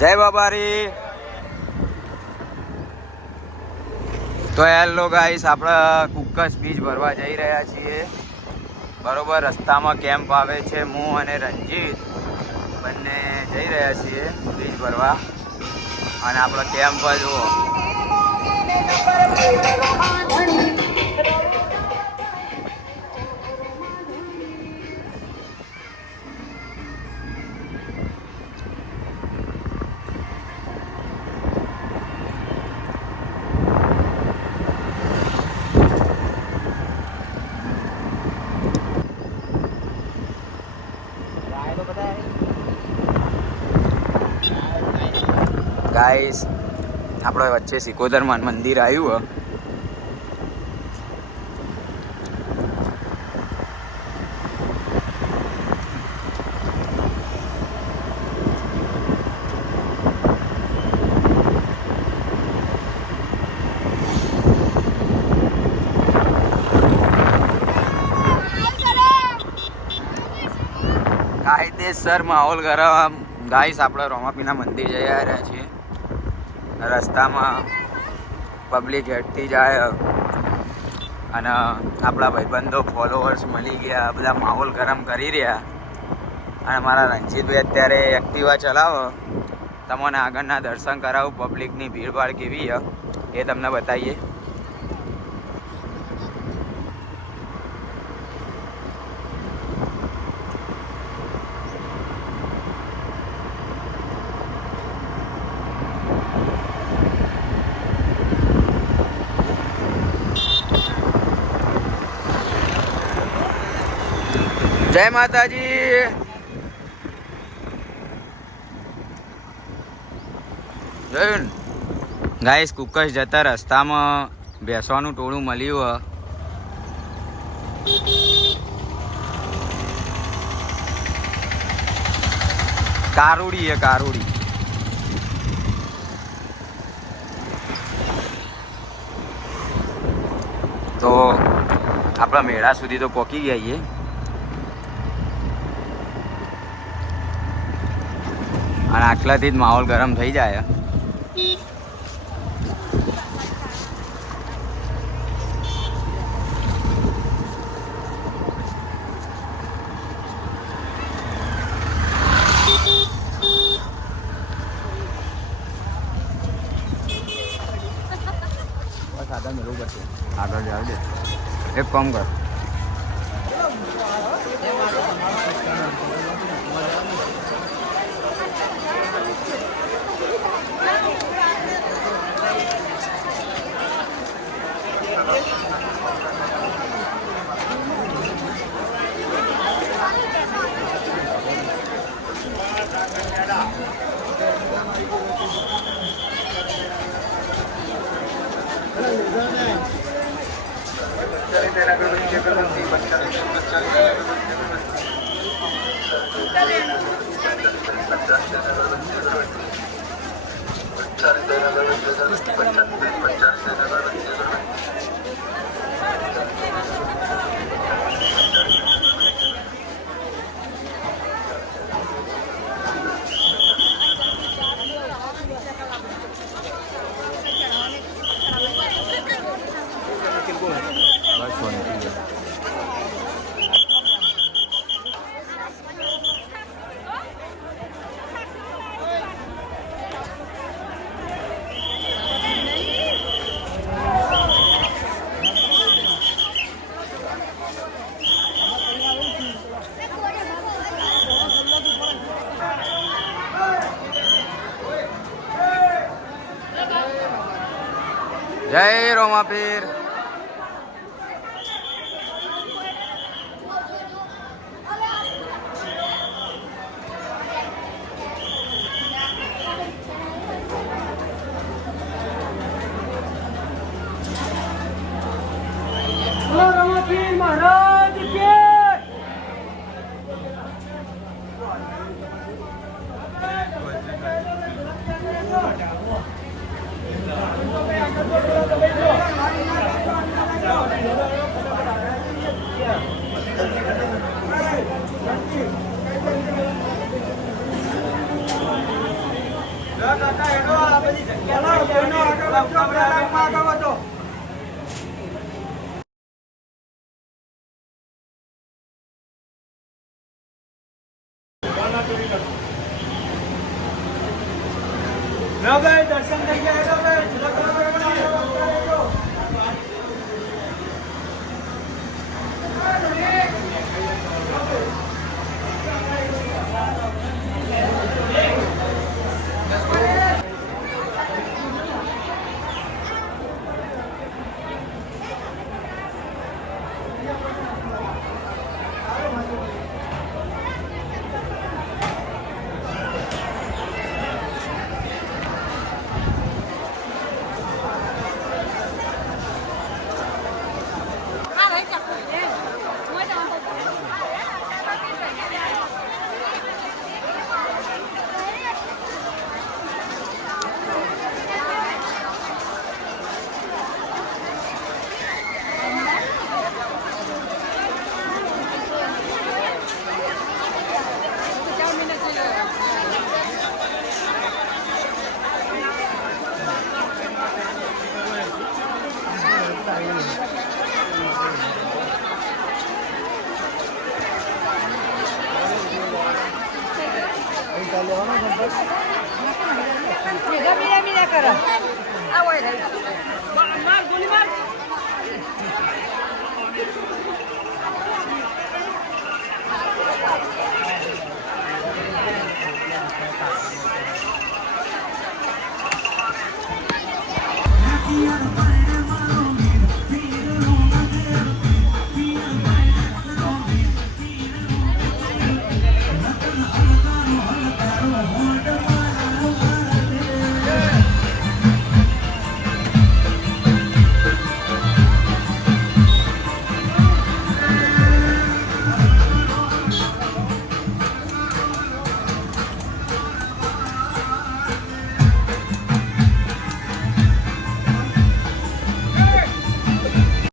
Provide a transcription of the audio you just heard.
જય બાબારી. તો હેલો ગાઈસ, આપણે કુકસ બીચ ભરવા જઈ રહ્યા છીએ. બરોબર, રસ્તામાં કેમ્પ આવે છે. હું અને રંજીત બંને જઈ રહ્યા છીએ બીચ ભરવા. અને આપણો કેમ્પ જુઓ. ગાઈસ, આપણે વચ્ચે સિકોદર મંદિર આવ્યું. કાયદેસર માહોલ ગરમ. ગાઈસ, આપણે રોમાપીના મંદિર જઈ રહ્યા છીએ. રસ્તામાં પબ્લિક હેઠતી જાય અને આપણા ભાઈબંધો ફોલોવર્સ મળી ગયા. બધા માહોલ ગરમ કરી રહ્યા. અને મારા રંજીતભાઈ અત્યારે એક્ટિવા ચલાવો. તમને આગળના દર્શન કરાવું. પબ્લિકની ભીડભાડ કેવી એ તમને બતાવીએ. જય માતાજી. જોયું ગાઈસ, કુકસ જતા રસ્તામાં બેસવાનું ટોળું મળ્યું. કારુડી હે કારુડી. તો આપણા મેળા સુધી તો પહોંચી ગયા છીએ. અને આટલાથી જ માહોલ ગરમ થઈ જાય. સાદા મેળવું પડશે. આગળ જાવ દે. એક કામ કર. જય રોમાપીર. રોમાપીર મહારાજ કે દર્શન થઈ ગયા Mira, mira, mira, cara. Ah, bueno. માર ગોલી માર